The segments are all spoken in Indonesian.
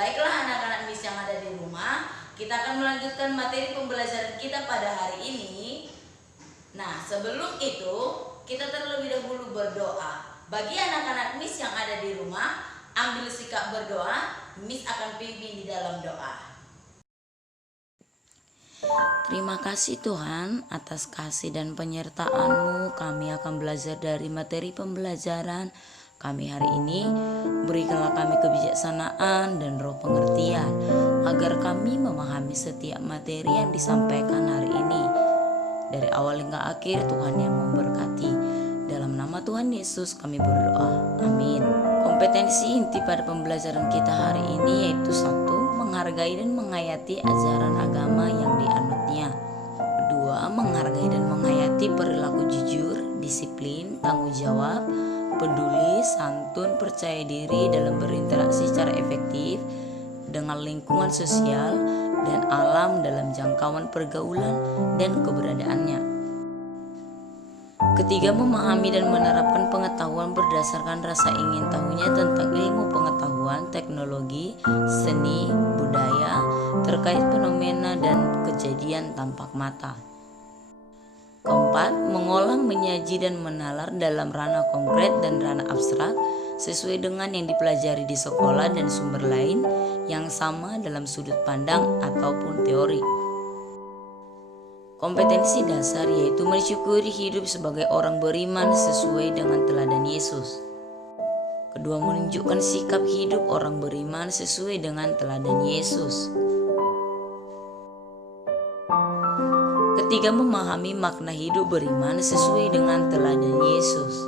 Baiklah anak-anak Miss yang ada di rumah, kita akan melanjutkan materi pembelajaran kita pada hari ini. Nah, sebelum itu kita terlebih dahulu berdoa. Bagi anak-anak Miss yang ada di rumah, ambil sikap berdoa. Miss akan pimpin di dalam doa. Terima kasih Tuhan atas kasih dan penyertaan-Mu. Kami akan belajar dari materi pembelajaran kami hari ini. Berikanlah kami kebijaksanaan dan roh pengertian, agar kami memahami setiap materi yang disampaikan hari ini. Dari awal hingga akhir Tuhan yang memberkati. Dalam nama Tuhan Yesus kami berdoa. Amin. Kompetensi inti pada pembelajaran kita hari ini yaitu 1. Menghargai dan menghayati ajaran agama yang dianutnya. 2. Menghargai dan menghayati perilaku jujur, disiplin, tanggung jawab, peduli, santun, percaya diri dalam berinteraksi secara efektif dengan lingkungan sosial dan alam dalam jangkauan pergaulan dan keberadaannya. Ketiga, memahami dan menerapkan pengetahuan berdasarkan rasa ingin tahunya tentang ilmu pengetahuan, teknologi, seni, budaya, terkait fenomena dan kejadian tampak mata. Keempat, mengolah, menyaji, dan menalar dalam ranah konkret dan ranah abstrak sesuai dengan yang dipelajari di sekolah dan sumber lain yang sama dalam sudut pandang ataupun teori. Kompetensi dasar yaitu mensyukuri hidup sebagai orang beriman sesuai dengan teladan Yesus. Kedua, menunjukkan sikap hidup orang beriman sesuai dengan teladan Yesus. Ketiga, memahami makna hidup beriman sesuai dengan teladan Yesus.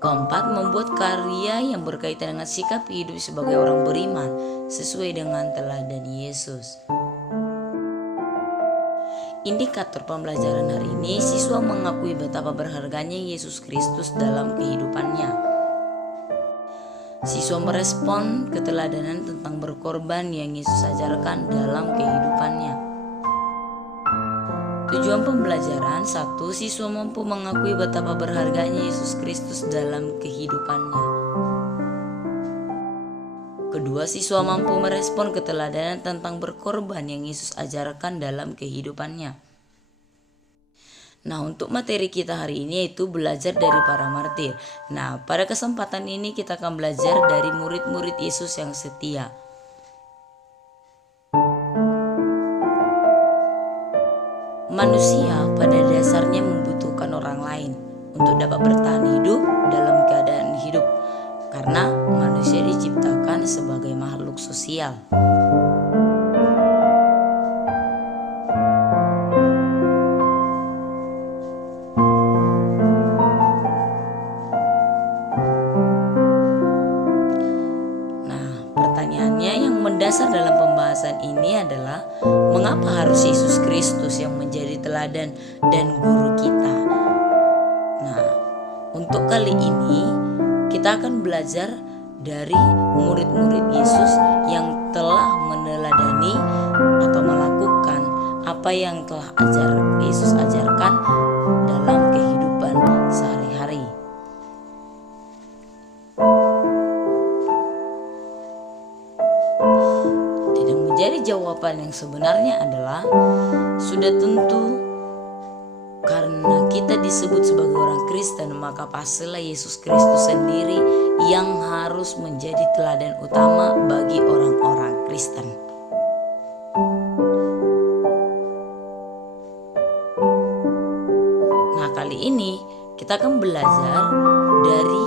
Keempat, membuat karya yang berkaitan dengan sikap hidup sebagai orang beriman sesuai dengan teladan Yesus. Indikator pembelajaran hari ini, siswa mengakui betapa berharganya Yesus Kristus dalam kehidupannya. Siswa merespon keteladanan tentang berkorban yang Yesus ajarkan dalam kehidupannya. Tujuan pembelajaran: 1. Siswa mampu mengakui betapa berharganya Yesus Kristus dalam kehidupannya. Kedua, siswa mampu merespon keteladanan tentang berkorban yang Yesus ajarkan dalam kehidupannya. Nah, untuk materi kita hari ini yaitu belajar dari para martir. Nah, pada kesempatan ini kita akan belajar dari murid-murid Yesus yang setia. Manusia pada dasarnya membutuhkan orang lain untuk dapat bertahan hidup dalam keadaan hidup, karena manusia diciptakan sebagai makhluk sosial. Nah, pertanyaannya yang mendasar dalam pembahasan ini adalah, mengapa harus Yesus Kristus yang menjadi teladan dan guru kita? Nah, untuk kali ini kita akan belajar dari murid-murid Yesus yang telah meneladani atau melakukan apa yang telah Yesus ajarkan dalam kehidupan sehari-hari. Dan menjadi jawaban yang sebenarnya adalah, sudah tentu karena kita disebut sebagai orang Kristen, maka pastilah Yesus Kristus sendiri yang harus menjadi teladan utama bagi orang-orang Kristen. Nah, kali ini kita akan belajar dari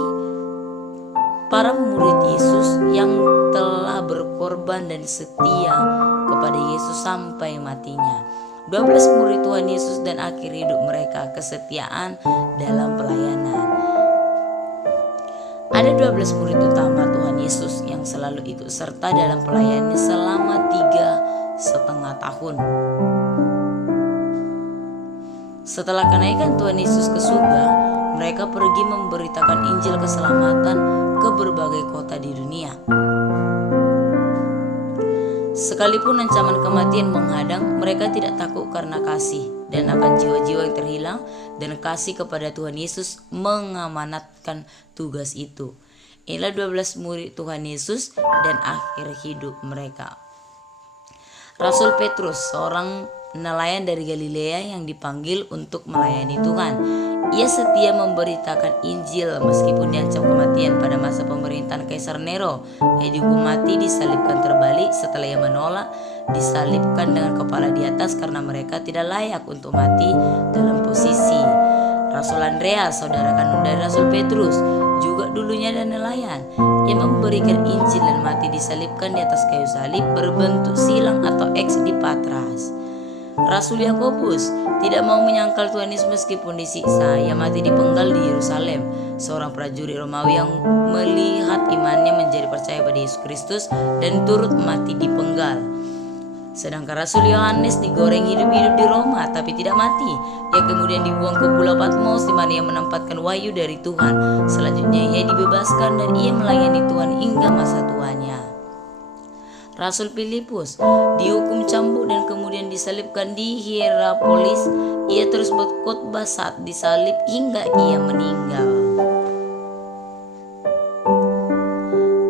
para murid Yesus yang telah berkorban dan setia kepada Yesus sampai matinya. 12 murid Tuhan Yesus dan akhir hidup mereka kesetiaan dalam pelayanan. Ada 12 murid utama Tuhan Yesus yang selalu ikut serta dalam pelayanannya selama 3,5 tahun. Setelah kenaikan Tuhan Yesus ke surga, mereka pergi memberitakan Injil keselamatan ke berbagai kota di dunia. Sekalipun ancaman kematian menghadang, mereka tidak takut karena kasih dan akan jiwa-jiwa yang terhilang, dan kasih kepada Tuhan Yesus mengamanatkan tugas itu. Inilah 12 murid Tuhan Yesus dan akhir hidup mereka. Rasul Petrus, seorang nelayan dari Galilea yang dipanggil untuk melayani Tuhan. Ia setia memberitakan Injil meskipun diancam kematian pada masa pemerintahan Kaisar Nero. Ia dihukum mati, disalibkan terbalik. Setelah ia menolak, disalibkan dengan kepala di atas karena mereka tidak layak untuk mati dalam posisi. Rasul Andreas, saudara kandung dari Rasul Petrus, juga dulunya dan nelayan. Ia memberikan Injil dan mati disalibkan di atas kayu salib berbentuk silang atau X di Patras. Rasul Yakobus tidak mau menyangkal Tuhan Yesus meskipun disiksa. Ia mati dipenggal di Yerusalem. Seorang prajurit Romawi yang melihat imannya menjadi percaya pada Yesus Kristus dan turut mati dipenggal. Sedangkan Rasul Yohanes digoreng hidup-hidup di Roma tapi tidak mati. Ia kemudian dibuang ke Pulau Patmos di mana ia menempatkan wahyu dari Tuhan. Selanjutnya ia dibebaskan dan ia melayani Tuhan hingga masa tuanya. Rasul Filipus dihukum cambuk dan kemudian disalibkan di Hierapolis. Ia terus berkhotbah saat disalib hingga ia meninggal.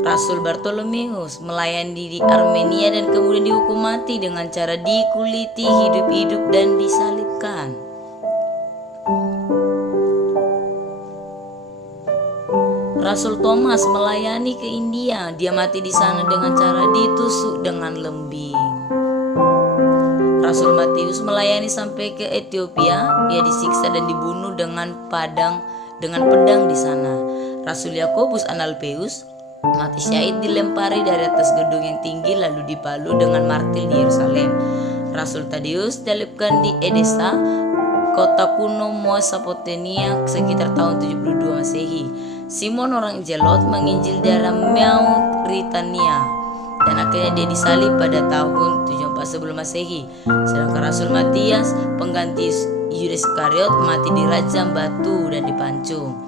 Rasul Bartolomeus melayani di Armenia dan kemudian dihukum mati dengan cara dikuliti hidup-hidup dan disalibkan. Rasul Thomas melayani ke India. Dia mati di sana dengan cara ditusuk dengan lembing. Rasul Matius melayani sampai ke Ethiopia. Ia disiksa dan dibunuh dengan pedang di sana. Rasul Yakobus Analpheus mati syahid dilempari dari atas gedung yang tinggi lalu dipalu dengan martil di Yerusalem. Rasul Tadeus disalibkan di Edessa, kota kuno Mesopotamia sekitar tahun 72 Masehi. Simon orang Zelot menginjil dalam Mauritania dan akhirnya dia disalib pada tahun 74 sebelum Masehi. Sedangkan Rasul Matias, pengganti Yudas Iskariot, mati dirajam batu dan dipancung.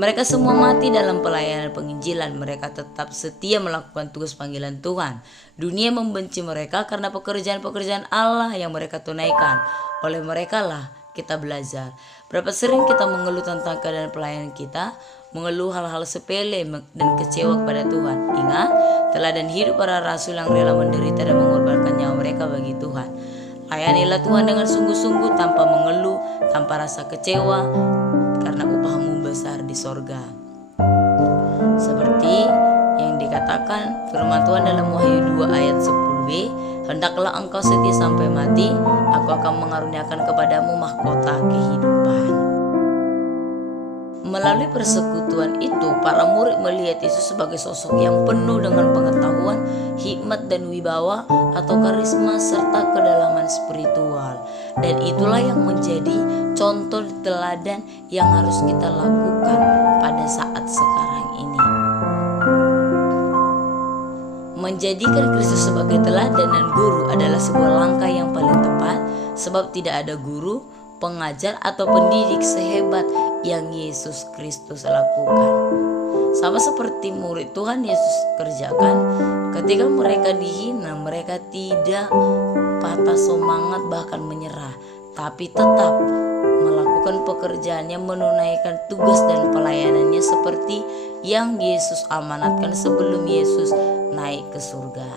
Mereka semua mati dalam pelayanan penginjilan. Mereka tetap setia melakukan tugas panggilan Tuhan. Dunia membenci mereka karena pekerjaan-pekerjaan Allah yang mereka tunaikan. Oleh mereka lah kita belajar. Berapa sering kita mengeluh tentang keadaan pelayanan kita, mengeluh hal-hal sepele dan kecewa kepada Tuhan. Ingat, teladan hidup para rasul yang rela menderita dan mengorbankan nyawa mereka bagi Tuhan. Layanilah Tuhan dengan sungguh-sungguh tanpa mengeluh, tanpa rasa kecewa, karena upahmu besar di sorga. Seperti yang dikatakan firman Tuhan dalam Wahyu 2 ayat 10b, hendaklah engkau setia sampai mati, aku akan mengaruniakan kepadamu mahkota kehidupan. Melalui persekutuan itu, para murid melihat Yesus sebagai sosok yang penuh dengan pengetahuan, hikmat dan wibawa atau karisma serta kedalaman spiritual. Dan itulah yang menjadi contoh teladan yang harus kita lakukan pada saat sekarang ini. Menjadikan Kristus sebagai teladan dan guru adalah sebuah langkah yang paling tepat, sebab tidak ada guru, pengajar atau pendidik sehebat yang Yesus Kristus lakukan. Sama seperti murid Tuhan Yesus kerjakan, ketika mereka dihina, mereka tidak patah semangat bahkan menyerah, tapi tetap melakukan pekerjaannya, menunaikan tugas dan pelayanannya seperti yang Yesus amanatkan sebelum Yesus naik ke surga.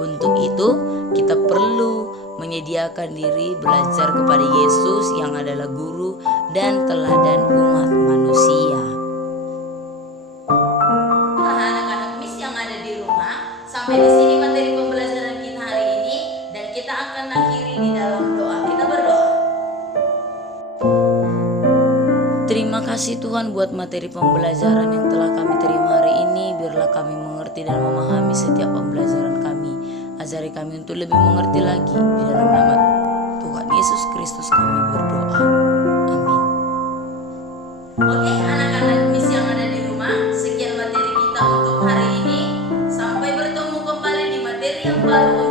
Untuk itu kita perlu menyediakan diri belajar kepada Yesus yang adalah guru dan teladan umat manusia. Anak-anak Miss yang ada di rumah, sampai di sini materi pembelajaran kita hari ini dan kita akan akhiri di dalam doa. Kita berdoa. Terima kasih Tuhan buat materi pembelajaran yang telah kami terima hari ini. Biarlah kami mengerti dan memahami setiap pembelajaran kami. Ajari kami untuk lebih mengerti lagi. Di dalam nama Tuhan Yesus Kristus kami berdoa. Amin. Oke, anak-anak Miss yang ada di rumah, sekian materi kita untuk hari ini. Sampai bertemu kembali di materi yang baru